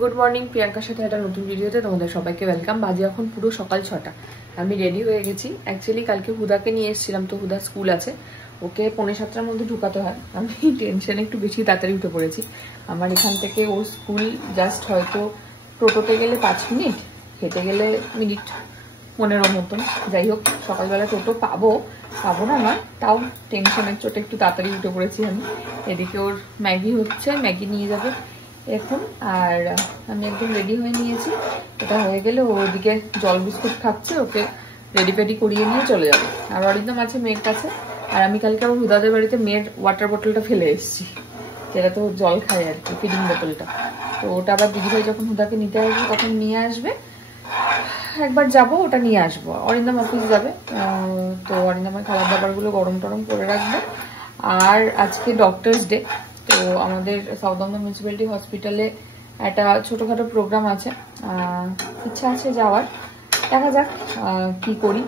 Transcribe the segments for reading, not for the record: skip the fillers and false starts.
Good morning, প্রিয়াঙ্কার সাথে একটা নতুন ভিডিওতে তোমাদের সবাইকে ওয়েলকাম। বাজে এখন পুরো সকাল 6টা। আমি রেডি হয়ে গেছি। অ্যাকচুয়ালি কালকে হুদাকে নিয়ে এসেছিলাম, তো হুদা স্কুল আছে, ওকে 6:45-র মধ্যে ঢুকাতে হয়। আমি টেনশনে একটু বেশি তাড়াতাড়ি উঠে পড়েছি। আমার এখান থেকে ওর স্কুল জাস্ট হয়তো টোটোতে গেলে 5 মিনিট, হেঁটে গেলে মিনিট 15 মতন। যাই হোক, সকালবেলা টোটো পাবো না নয়, তাও টেনশনের চোটে একটু তাড়াতাড়ি উঠে পড়েছি আমি। এদিকে ওর ম্যাগি হচ্ছে, ম্যাগি নিয়ে যাবে এখন। আর আমি একদম রেডি হয়ে নিয়েছি। এটা হয়ে গেলে ও ওদিকে জল বিস্কুট খাচ্ছে, ওকে রেডি পেডি করিয়ে নিয়ে চলে যাবে। আর অরিন্দম আছে মেয়ের কাছে। আর আমি কালকে আমার হুদাদের বাড়িতে মেয়ের ওয়াটার বোতলটা ফেলে এসেছি, যেটা তো জল খায় আর কি, ফিডিং বোতলটা। তো ওটা আবার দিদিভাই যখন হুদাকে নিতে আসবে তখন নিয়ে আসবে। একবার যাব, ওটা নিয়ে আসবো। অরিন্দম অফিস যাবে, তো অরিন্দমের খাবার দাবারগুলো গরম টরম করে রাখবে। আর আজকে ডক্টরস ডে, তো আমাদের সাউথ দমদম মিউনিসিপ্যালিটি হসপিটালে একটা ছোটোখাটো প্রোগ্রাম আছে। ইচ্ছা আছে যাওয়ার, দেখা যাক কি করি,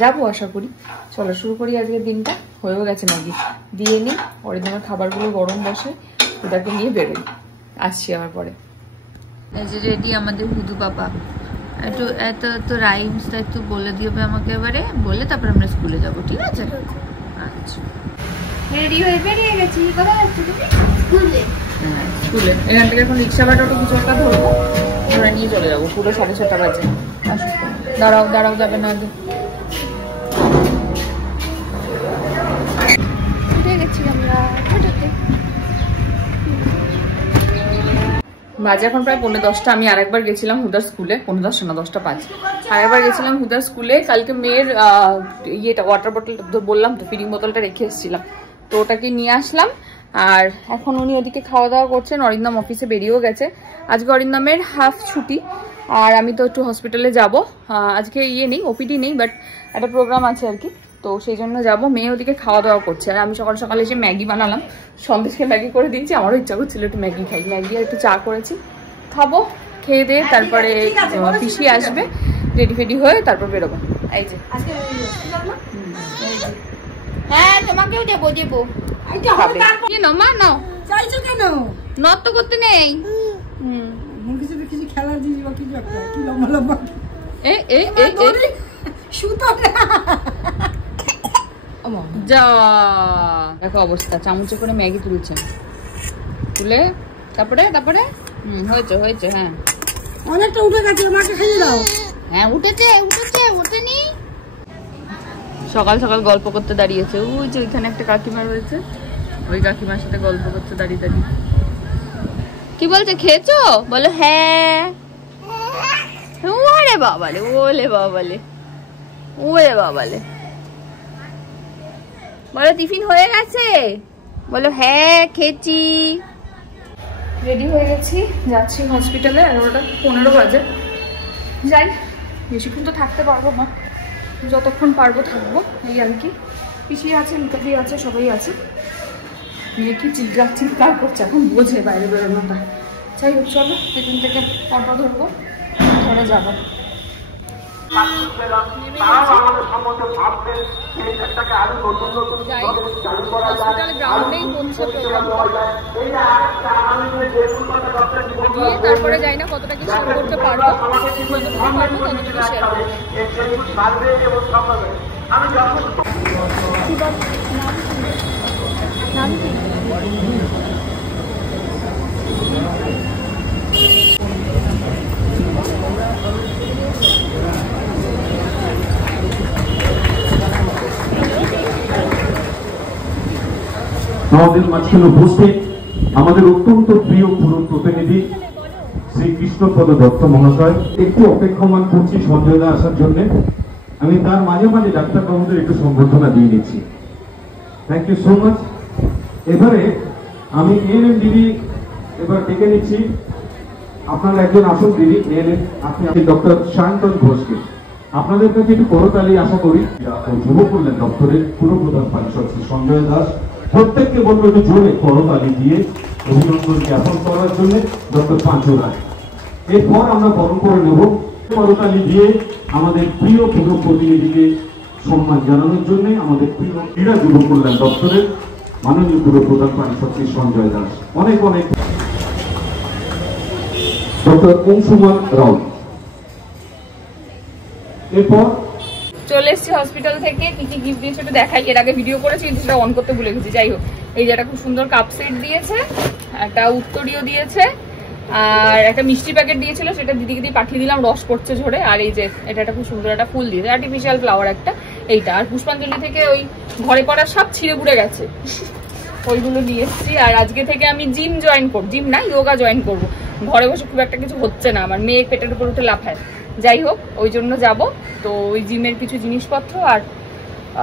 যাবো আশা করি। চলো শুরু করি আজকের দিনটা। হয়েও গেছে ম্যাগি দিয়ে নিই, অরিন্দমের খাবারগুলো গরম বসে ওটাকে নিয়ে বেরোই, আসছি আমার পরে। এই যে রেডি আমাদের হুদু বাবা। একটু এত রাইমসটা একটু বলে দিবে আমাকে এবারে, বলে তারপর আমরা স্কুলে যাবো, ঠিক আছে? আচ্ছা, রেডি হয়ে বেরিয়ে গেছি। কোথায় যাচ্ছি তুমি? স্কুলে। এখান থেকে এখন রিক্সা বা টোটো কিছু একটা ধরবো, ধরে নিয়ে চলে যাবো। পুরো 6:30 বাজে। দাঁড়াও যাবে না আগে। উঠে গেছি আমরা টোটোতে। বাজে এখন প্রায় 10:45। আমি আরেকবার গেছিলাম হুদার স্কুলে, 10:45 না 10:05। আরেকবার গেছিলাম হুদার স্কুলে। কালকে মেয়ের ইয়েটা ওয়াটার বোতলটা বললাম তো, ফিডিং বোতলটা রেখে এসেছিলাম, তো ওটাকে নিয়ে আসলাম। আর এখন উনি ওদিকে খাওয়া দাওয়া করছেন। অরিন্দম অফিসে বেরিয়েও গেছে। আজকে অরিন্দমের হাফ ছুটি। আর আমি তো একটু হসপিটালে যাব। আজকে ইয়ে নেই, ওপিডি নেই, বাট একটা প্রোগ্রাম আছে আর কি, তো সেই জন্য যাবো। মেয়ে ওদিকে খাওয়া দাওয়া করছে। আর আমি সকাল সকালে এসে ম্যাগি বানালাম, সন্দেশকে ম্যাগি করে দিয়েছি। আমারও ইচ্ছা করছিল একটু ম্যাগি খাই, ম্যাগি আর একটু চা করেছি, খাবো। খেয়ে দিয়ে তারপরে পিসি আসবে, রেডি ফেডি হয়ে তারপর বেরোবো। এই যে হ্যাঁ, তোমাকেও দেবো দেবো। মা নাও, চাইছো কেন? নত করতে নেই। খেলার জিনিস বা কিছু একটা, কি লম্বা লম্বা যা দেখো অবস্থা। চামচে করে ম্যাগি তুলছেন, তুলে তারপরে হয়েছে। হ্যাঁ, অনেকটা উঠে গেছে, মাকে খেয়ে দাও। হ্যাঁ, উঠেছে ওঠেনি। সকাল সকাল গল্প করতে দাঁড়িয়েছে। ওই যে ওইখানে একটা কাকিমা রয়েছে, ওই কাকিমার সাথে গল্প করতে দাঁড়িয়ে। কি বলছে, খেয়েছো? বলো হ্যাঁ। ওরে বাবালে, ওলে বাবালে, ওরে বাবালে। বলো টিফিন হয়ে গেছে? বলো হ্যাঁ খেয়েছি। রেডি হয়ে গেছি, যাচ্ছি হসপিটালে। 11:15 বাজে। যাই, বেশিক্ষণ তো থাকতে পারবো না, যতক্ষণ পারবো থাকবো, এই আর কি। পিসি আছে, মিতাদি আছে, সবাই আছে। মেয়ে কি চিৎকার করছে, এখন বোঝে বাইরে বেরোনোটা। যাই হোক, চলো এখান থেকে অটো ধরবো, ধরে যাবো। তারপরে যাই না কতটা কি শেয়ার করতে পারবো, নাম কি? আমাদের মাঝখানে উপস্থিত আমাদের অত্যন্ত প্রিয় পুরো প্রতিনিধি শ্রী কৃষ্ণপদ দত্ত মহাশয়। একটু অপেক্ষমান করছি সঞ্জয় দা আসার জন্য। আমি তার মাঝে মাঝে ডাক্তারবাবুদের একটু সম্বর্ধনা দিয়ে নিচ্ছি। Thank you so much. এবারে আমি এএনএম দিদি এবার ডেকে নিচ্ছি। আপনার একজন আসুন দিদি, এএনএম আপনি ডক্টর সায়ন্তন ঘোষকে। আপনাদের কাছে একটু করতালি আশা করি। যুব কল্যাণ দপ্তরের পুরো প্রধান পারিষদ শ্রী সঞ্জয় দাস, প্রত্যেককে বলবো একটু জোরে করতালি দিয়ে অভিনন্দন জ্ঞাপন করার জন্য ডক্টর পাঁচু রায়। এরপর আমরা বরণ করে নেব করতালি দিয়ে আমাদের প্রিয় পুর প্রতিনিধিকে সম্মান জানানোর জন্য আমাদের প্রিয় ক্রীড়া যুব কল্যাণ দপ্তরের মাননীয় পুর প্রধান পারিষদ শ্রী সঞ্জয় দাস। অনেক অনেক ডক্টর অংশুমান রাও। এরপর চলে এসেছি হসপিটাল থেকে, কি কি গিফট দিয়েছে একটু দেখাই। এর আগে ভিডিও করেছি কিন্তু সেটা অন করতে ভুলে গেছি। যাই হোক, এই যে একটা খুব সুন্দর কাপ সেট দিয়েছে, একটা উত্তরীয় দিয়েছে, আর একটা মিষ্টি প্যাকেট দিয়েছিল, সেটা দিদিকে দিয়ে পাঠিয়ে দিলাম, রস পড়ছে ঝরে। আর এই যে এটা একটা খুব সুন্দর একটা ফুল দিয়েছে, আর্টিফিশিয়াল ফ্লাওয়ার একটা, এইটা। আর পুষ্পাঞ্জলি থেকে ওই ঘরে পড়া সব ছিঁড়ে পুড়ে গেছে, ওইগুলো নিয়ে এসেছি। আর আজকে থেকে আমি জিম জয়েন করবো, জিম না যোগা জয়েন করবো। ঘরে বসে খুব একটা কিছু হচ্ছে না, আমার মেয়ে পেটের উপর উঠে লাফায়। যাই হোক, ওই জন্য যাবো। তো ওই জিমের কিছু জিনিসপত্র আর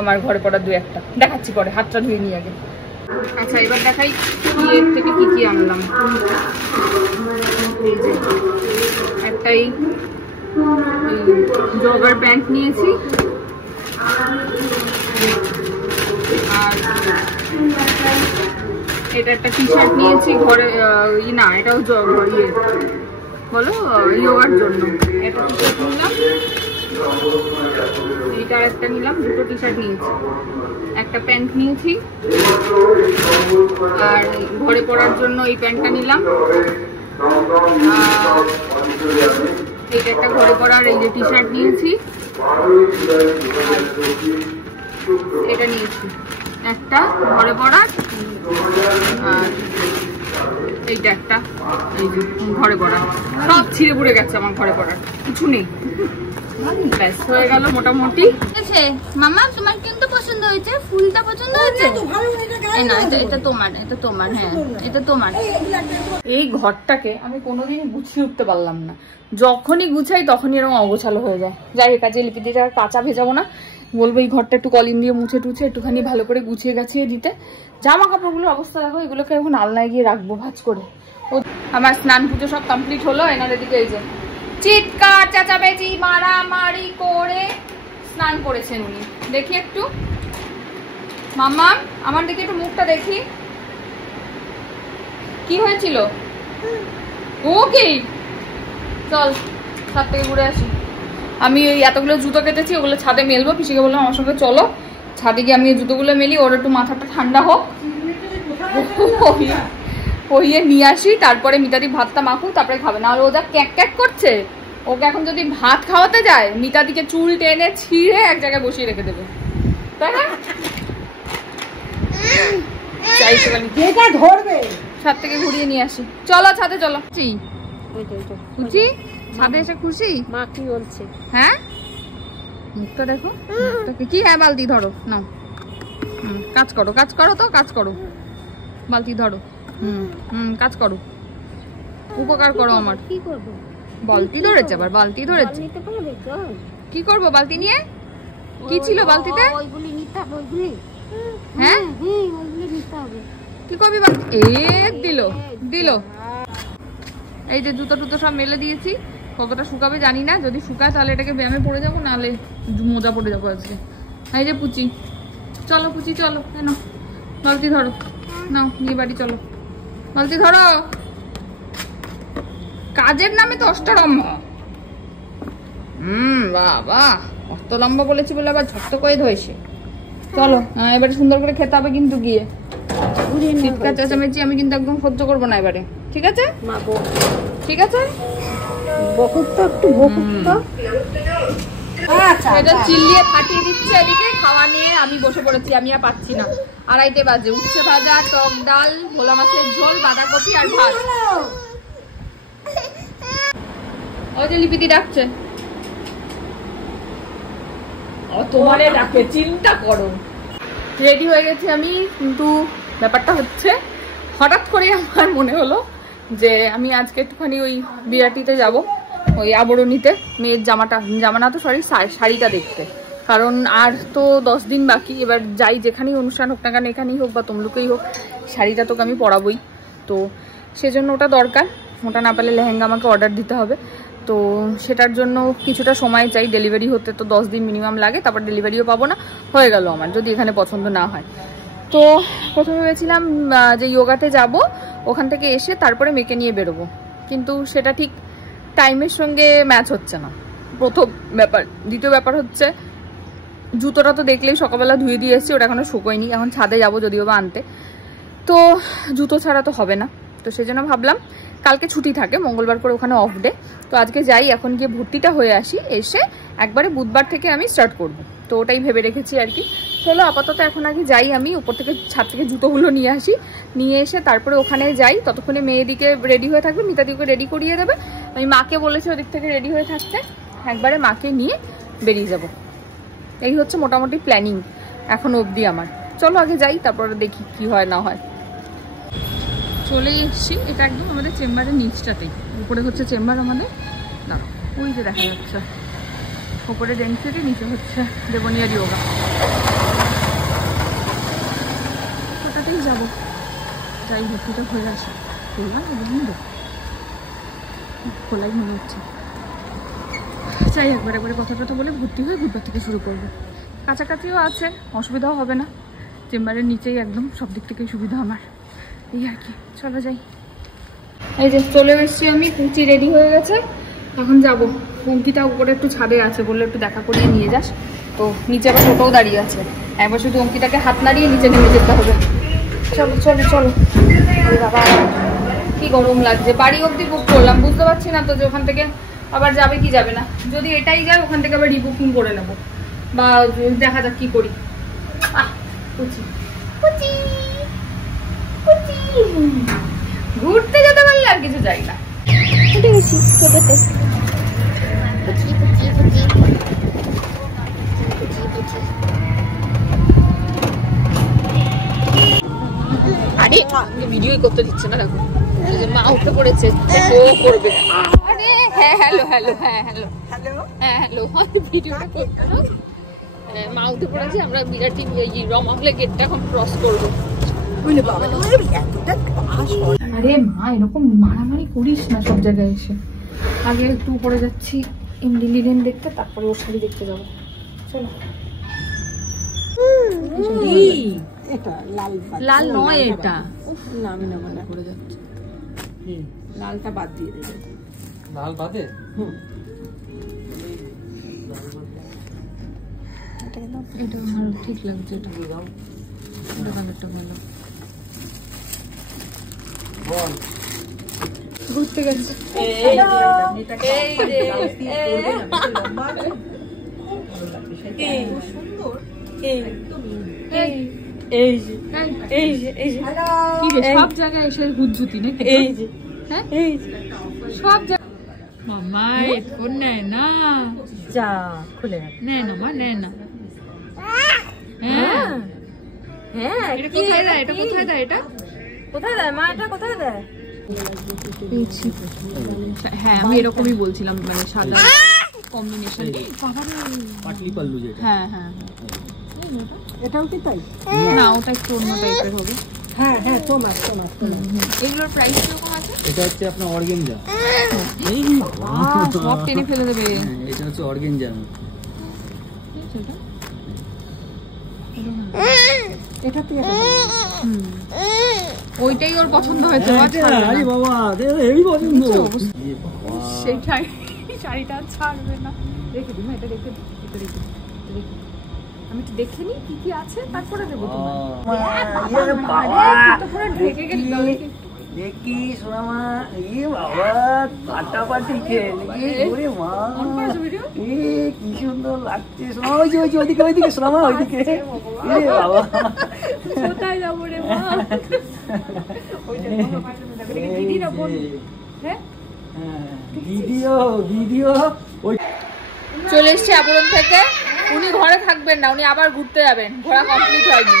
আমার ঘরে পড়া দু একটা দেখাচ্ছি পরে, হাতটা ধুয়ে নিয়ে আগে। আচ্ছা, এবার দেখাই এর থেকে কি কি আনলাম। এই যে একটাই জগার প্যান্ট নিয়েছি, আর এটা একটা টি শার্ট নিয়েছি ঘরে, না এটাও ইয়ে বলো যোগার জন্য। একটা টি শার্ট নিলাম, এইটা একটা নিলাম, দুটো টি শার্ট নিয়েছি, একটা প্যান্ট নিয়েছি, আর ঘরে পরার জন্য এই প্যান্টটা নিলাম, আর এইটা একটা ঘরে পরার এই যে টি শার্ট নিয়েছি, এটা নিয়েছি একটা ঘরে পরার, আর এইটা একটা এই যে ঘরে পরার। সব ছিঁড়ে পুড়ে গেছে আমার ঘরে পরার, কিছু নেই, ব্যাস হয়ে গেল মোটামুটি। মামা তোমার কিন্তু পছন্দ হয়েছে, ফুলটা পছন্দ হয়েছে? না, এটা তোমার, এটা তোমার, হ্যাঁ এটা তোমার। এই ঘরটাকে আমি কোনোদিন গুছিয়ে উঠতে পারলাম না, যখনই গুছাই তখনই এরকম অগোছালো হয়ে যায়। যাই হোক, কাজে লিপিদিটা আর কাঁচা ভেজাবো না, বলবো এই ঘরটা একটু কলিন দিয়ে মুছে টুছে একটুখানি ভালো করে গুছিয়ে গাছিয়ে দিতে। জামা কাপড়গুলোর অবস্থা দেখো, এগুলোকে এখন আলনায় গিয়ে রাখবো ভাঁজ করে। ও আমার স্নান পুজো সব কমপ্লিট হলো, এনার এদিকে এই যে চিৎকার চেঁচামেচি মারামারি করে স্নান করেছেন উনি। দেখি একটু মামা, আমার দিকে একটু মুখটা দেখি, কি হয়েছিল? ও কি, চল ছাদ থেকে ঘুরে আসি। আমি ওই এতগুলো জুতো কেটেছি, ওগুলো ছাদে মেলবো। পিসিকে বললাম আমার সঙ্গে চলো, ছাদে গিয়ে আমি জুতোগুলো মেলি, ওর একটু মাথাটা ঠান্ডা হোক, ওইয়ে নিয়ে আসি। তারপরে মিতাদি ভাতটা মাখুক, তারপরে খাবে। না হলে ও যা ক্যাক ক্যাক করছে, ওকে এখন যদি ভাত খাওয়াতে যায় মিতাদিকে চুল টেনে ছিঁড়ে এক জায়গায় বসিয়ে রেখে দেবে, তাই না? ছাদ থেকে ঘুরিয়ে নিয়ে আসি, চলো ছাদে চলো। খুশি ছাদে এসে খুশি? মা কি বলছে? হ্যাঁ মুখটা দেখো, কি? হ্যাঁ বালতি ধরো, নাও কাজ করো, কাজ করো, তো কাজ করো, বালতি ধরো, কাজ করো, উপকার করো আমার। কি করবো? বালতি ধরেছে, আবার বালতি ধরেছে। কি করবো বালতি নিয়ে? কি ছিল বালতিতে? ওইগুলি নিতে হবে, ওইগুলি। হ্যাঁ ওইগুলি নিতে হবে। কি করবি বালতি? দিল দিল। এই যে জুতো টুতো সব মেলে দিয়েছি, কতটা শুকাবে জানি না, যদি শুকায় তাহলে এটাকে ব্যায়ামে পড়ে যাবো, নাহলে মোজা পড়ে যাবো আজকে। এই যে পুচি, চলো পুচি চলো, কেন বালতি ধরো, নাও নিয়ে বাড়ি চলো, বালতি ধরো। কাজের নামে তো অষ্টরম্ভা। বাবা, অত লম্বা বলেছি বলে আবার ঝট্ট করে ধয়েছে। চলো এবারে সুন্দর করে খেতে হবে কিন্তু গিয়ে, চিৎকার চেঁচামেচি আমি কিন্তু একদম সহ্য করবো না এবারে, ঠিক আছে? ঠিক আছে, এটা চিল্লিয়ে ফাটিয়ে দিচ্ছে এদিকে, খাওয়া নিয়ে আমি বসে পড়েছি, আমি আর পাচ্ছি না। 2:30 বাজে, উচ্ছে ভাজা, টক ডাল, ভোলা মাছের ঝোল, বাঁধাকপি আর ভাত। ওই যে লিপিদি ডাকছে, তোমারে ডাকে, চিন্তা করো। রেডি হয়ে গেছি আমি, কিন্তু ব্যাপারটা হচ্ছে হঠাৎ করে আমার মনে হলো যে আমি আজকে একটুখানি ওই বিরাটিতে যাব, ওই আবরণীতে মেয়ের জামা না তো সরি শাড়িটা দেখতে। কারণ আর তো 10 দিন বাকি, এবার যাই যেখানেই অনুষ্ঠান হোক না কেন, এখানেই হোক বা তমলুকেই হোক, শাড়িটা তোকে আমি পরাবই। তো সেজন্য ওটা দরকার, ওটা না পেলে লেহেঙ্গা আমাকে অর্ডার দিতে হবে। তো সেটার জন্য কিছুটা সময় চাই, ডেলিভারি হতে তো 10 দিন মিনিমাম লাগে, তারপর ডেলিভারিও পাবো না, হয়ে গেল আমার যদি এখানে পছন্দ না হয়। তো প্রথমে ভেবেছিলাম যে যোগাতে যাব, ওখান থেকে এসে তারপরে মেয়েকে নিয়ে বেরোবো, কিন্তু সেটা ঠিক টাইমের সঙ্গে ম্যাচ হচ্ছে না, প্রথম ব্যাপার। দ্বিতীয় ব্যাপার হচ্ছে জুতোটা তো দেখলেই সকালবেলা ধুয়ে দিয়ে এসেছি, ওটা এখনো শুকোয়নি, এখন ছাদে যাবো যদিও বা আনতে, তো জুতো ছাড়া তো হবে না। তো সেজন্য ভাবলাম কালকে ছুটি থাকে, মঙ্গলবার করে ওখানে অফ ডে। তো আজকে যাই, এখন গিয়ে ভর্তিটা হয়ে আসি, এসে একবারে বুধবার থেকে আমি স্টার্ট করব। তো ওটাই ভেবে রেখেছি আর কি। চলো আপাতত এখন আগে যাই, আমি উপর থেকে ছাদ থেকে জুতোগুলো নিয়ে আসি, নিয়ে এসে তারপরে ওখানে যাই। ততক্ষণে মেয়েদিকে রেডি হয়ে থাকবে, মিতাদিকে রেডি করিয়ে দেবে। আমি মাকে বলেছি ওদিক থেকে রেডি হয়ে থাকতে, একবারে মাকে নিয়ে বেরিয়ে যাব। এই হচ্ছে মোটামুটি প্ল্যানিং এখন অবধি আমার। চলো আগে যাই, তারপরে দেখি কি হয় না হয়। চলে এসছি, এটা একদম আমাদের চেম্বারের নিচটাতেই। উপরে হচ্ছে চেম্বার আমাদের, না ওই যে দেখা যাচ্ছে উপরে ডেন্সিটি, নিচে হচ্ছে দেবনিয়া যোগা। ওটাতেই যাবো, যাই ভর্তিটা হয়ে আসে। বললাম বন্ধ খোলাই মনে হচ্ছে। চাই একবার কথাটা তো বলে ভর্তি হয়ে বুধবার থেকে শুরু করবো। কাছাকাছিও আছে, অসুবিধাও হবে না, চেম্বারের নিচেই একদম, সব দিক থেকে সুবিধা আমার। এই আর কি, চলো যাই। এই যে চলে এসছি আমি, কুচি রেডি হয়ে গেছে, এখন যাবো। অঙ্কিতা উপরে একটু ছাদে আছে, বললে একটু দেখা করিয়ে নিয়ে যাস। তো নিচে আবার টোটোও দাঁড়িয়ে আছে, একবার শুধু অঙ্কিতাকে হাত নাড়িয়ে নিচে নেমে যেতে হবে। চলো চলো চলো। বাবা কি গরম লাগছে। বাড়ি অবধি বুক করলাম, বুঝতে পারছি না তো যে ওখান থেকে আবার যাবে কি যাবে না। যদি এটাই যায় ওখান থেকে আবার রিবুকিং করে নেবো, বা দেখা যাক কি করি। ঘুরতে যেতে পারলে আর কিছু যাই না। আরে ভিডিওই করতে দিচ্ছে না, দেখো মা উঠে পড়েছে, ও করবে। আরে হ্যাঁ হ্যালো হ্যালো, হ্যাঁ হ্যালো হ্যালো, হ্যাঁ হ্যালো, ভিডিওটা করবো। মা উঠে পড়েছে, আমরা বিরাটি রমাবলে গেটটা এখন ক্রস করবো। আরে মা এরকম মারামারি করিস না সব জায়গায় এসে। আগে একটু উপরে যাচ্ছি এমডি লিনেন দেখতে, তারপরে ওর শাড়ি দেখতে যাবো। চলো। লাল নয় এটা, আমি না মনে করে যাচ্ছি। লালটা বাদ দিয়ে দেবে। লাল বাদে? এটা ভালো, ঠিক লাগছে। এটা কালারটা ভালো। ঘুরতে গেছে, সব জায়গায় এসে হুজ্জুতি নাকি? সব জায়গায় মামা হেডফোন নেয় না, যা খুলে নেয় না, মা নেয় না। হ্যাঁ হ্যাঁ, এটা কোথায় দেয়? এটা কোথায় দেয়? এটা কোথায় দেয় মা? এটা কোথায় দেয়? হ্যাঁ আমি এরকমই বলছিলাম, মানে সাদা কম্বিনেশন। পাটলি পাল্লু যেটা, হ্যাঁ হ্যাঁ এটাও কি তাই? না ওটা একটু অন্য টাইপের হবে। হ্যাঁ হ্যাঁ, তোমার তোমার এগুলোর প্রাইস কিরকম আছে? এটা হচ্ছে আপনার অর্গানজা। এই সব টেনে ফেলে দেবে। এটা হচ্ছে অর্গানজা। এটা তো ওইটাই ওর পছন্দ হয়েছে। আরে বাবা হেভি পছন্দ। সেই শাড়িটা ছাড়বে না, রেখে দিই। এটা রেখে দিই, এটা রেখে দিই। আমি একটু দেখে নিই কি কি আছে, তারপরে দেবো তোমার। ঢেকে গেলি দেখি সোনামা। এই বাবা ফাটাফাটি খেল, মা কি সুন্দর লাগছে সোনামা। ওই যে ওইদিকে ওইদিকে সোনামা, ওইদিকে। বাবা কোথায় যাবো রে মা? দিদিরা বোন, হ্যাঁ ভিডিও। চলে এসছি আবরণ থেকে। উনি ঘরে থাকবেন না, উনি আবার ঘুরতে যাবেন, ঘোরা কমপ্লিট হয়নি।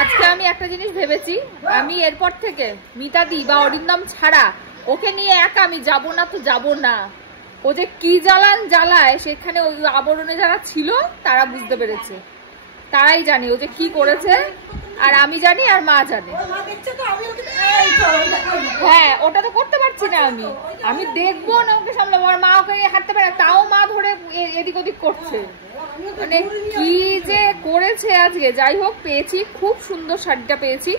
আজকে আমি একটা জিনিস ভেবেছি, আমি এরপর থেকে মিতাদি বা অরিন্দম ছাড়া ওকে নিয়ে একা আমি যাবো না, তো যাবো না। ও যে কি জ্বালায় সেখানে ওই আবরণে যারা ছিল তারা বুঝতে পেরেছে, তারাই জানে ও যে কি করেছে। আর আমি জানি, আর মা জানে। হ্যাঁ ওটা তো করতে পারছি না আমি দেখবো না, ওকে সামলাবো। আর মা ওকে হাঁটতে পারে, তাও মা ধরে এদিক ওদিক করছে। মানে কি যে করেছে আজকে। যাই হোক, পেয়েছি, খুব সুন্দর শাড়িটা পেয়েছি।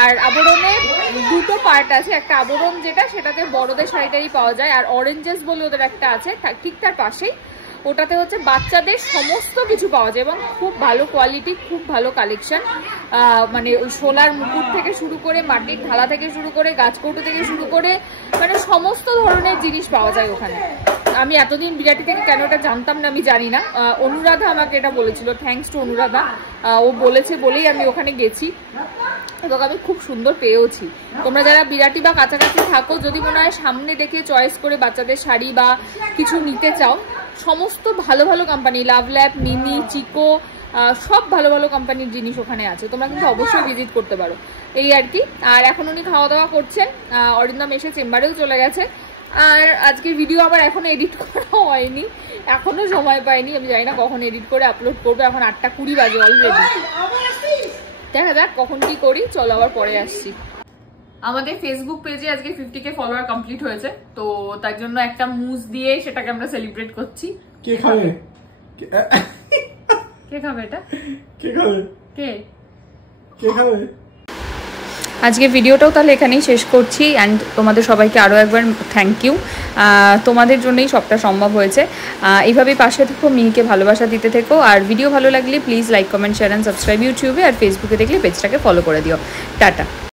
আর আবরণের দুটো পার্ট আছে, একটা আবরণ যেটা, সেটাতে বড়দের শাড়িটাই পাওয়া যায়, আর অরেঞ্জেস বলে ওদের একটা আছে ঠিক তার পাশেই। ওটাতে হচ্ছে বাচ্চাদের সমস্ত কিছু পাওয়া যায় এবং খুব ভালো কোয়ালিটি, খুব ভালো কালেকশন। মানে ওই সোলার মুকুট থেকে শুরু করে, মাটির থালা থেকে শুরু করে, গাছকৌটো থেকে শুরু করে, মানে সমস্ত ধরনের জিনিস পাওয়া যায় ওখানে। আমি এতদিন বিরাটি থেকে কেন এটা জানতাম না আমি জানি না, অনুরাধা আমাকে এটা বলেছিল, থ্যাঙ্কস টু অনুরাধা। ও বলেছে বলেই আমি ওখানে গেছি এবং আমি খুব সুন্দর পেয়েওছি। তোমরা যারা বিরাটি বা কাছাকাছি থাকো, যদি মনে হয় সামনে দেখে চয়েস করে বাচ্চাদের শাড়ি বা কিছু নিতে চাও, সমস্ত ভালো ভালো কোম্পানি, লাভ ল্যাব, মিমি, চিকো, সব ভালো ভালো কোম্পানির জিনিস ওখানে আছে, তোমরা কিন্তু অবশ্যই ভিজিট করতে পারো। এই আর কি। আর এখন উনি খাওয়া দাওয়া করছেন, অরিন্দম এসে চেম্বারেও চলে গেছে। আর আজকের ভিডিও আবার এখনো এডিট করা হয়নি, এখনো সময় পাইনি, আমি জানি না কখন এডিট করে আপলোড করবো। এখন 8:20 বাজে অলরেডি, দেখা যাক কখন কি করি। চলো আবার পরে আসছি। আমাদের ফেসবুক পেজে আজকে 50K ফলোয়ার কমপ্লিট হয়েছে, তো তার জন্য একটা মুজ দিয়ে সেটাকে আমরা সেলিব্রেট করছি। কে খাবে? কে খাবে এটা? কে খাবে? কে খাবে? আজকে ভিডিওটাও তাহলে এখানেই শেষ করছি। অ্যান্ড তোমাদের সবাইকে আরও একবার থ্যাংক ইউ, তোমাদের জন্যই সবটা সম্ভব হয়েছে। এইভাবেই পাশে থেকো, মিহিকে ভালোবাসা দিতে থেকো। আর ভিডিও ভালো লাগলে please like, comment, share and subscribe ইউটিউবে, আর ফেসবুকে দেখলে পেজটাকে ফলো করে দিও। টাটা।